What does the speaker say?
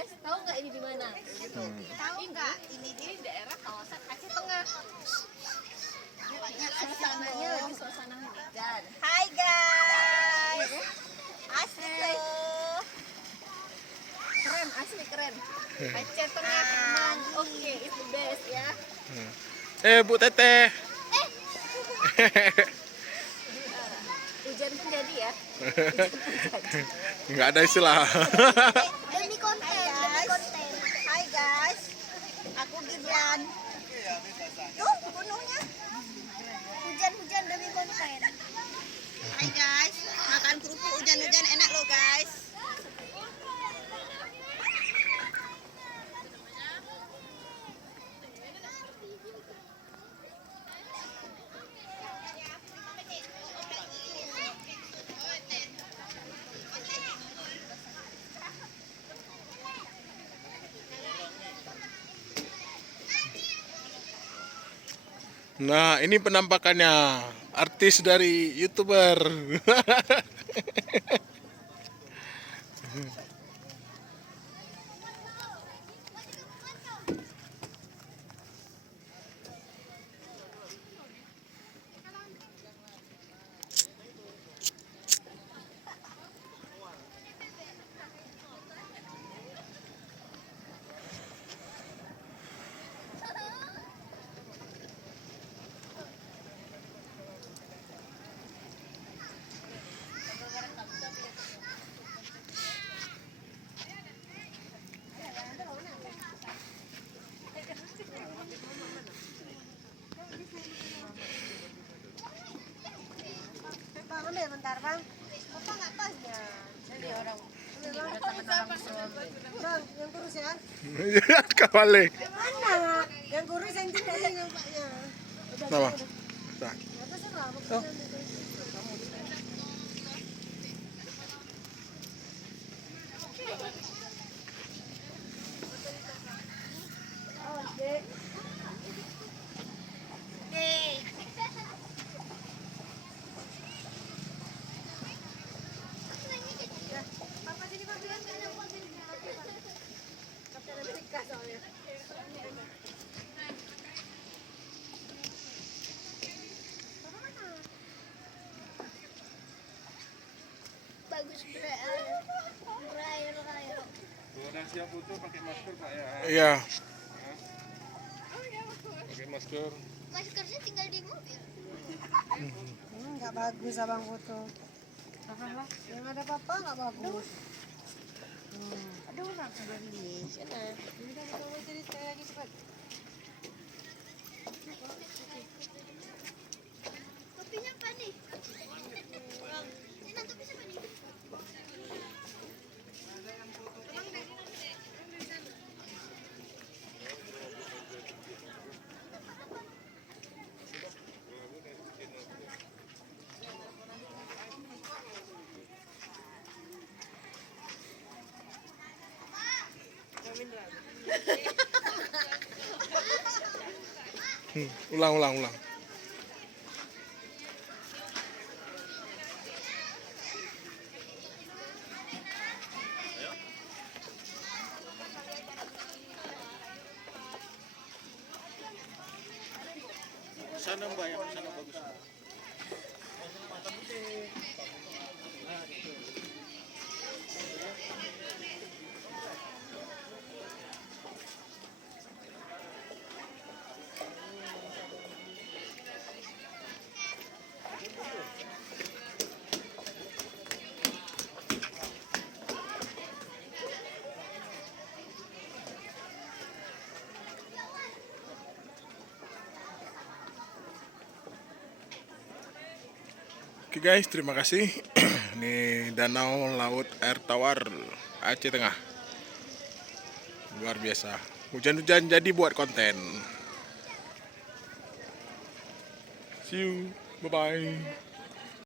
guys, tahu nggak ini di mana? Gitu. Tahu nggak? Ini daerah kawasan Aceh Tengah. Suasananya lagi suasana hujan. Hai guys, asik loh. Keren, asli keren. Aceh Tengah emang oke, it's the best ya. Bu Teteh. Hujan pun jadi ya. Nggak ada istilah. Demi konten, demi konten. Hai guys, aku Gibran. Tuh gunungnya. Hujan-hujan demi konten. Hai guys, makan kerupuk hujan-hujan enak loh guys. Nah, ini penampakannya artis dari YouTuber. Bang, bentar bang. Bapak nggak pas ya. Jadi orang. Bang, yang kurus ya? Kawale. Mana? Yang kurus yang tinggi nampaknya. Nama? Nah. Oh. Bagus berair. Donasi yang foto pakai masker Pak ya. Iya. Pakai masker. Maskernya tinggal di mobil. Nggak bagus abang foto. Yang ada papa nggak bagus. Ada orang sudah ini. Sana. Udah mau jadi sekali lagi cepat. Topinya apa nih? Ini topi siapa nih? Ulang. Sana Mbak, yang sana bagus. Oke guys, terima kasih. Ini danau laut air tawar Aceh Tengah. Luar biasa. Hujan-hujan jadi buat konten. See you. Bye-bye.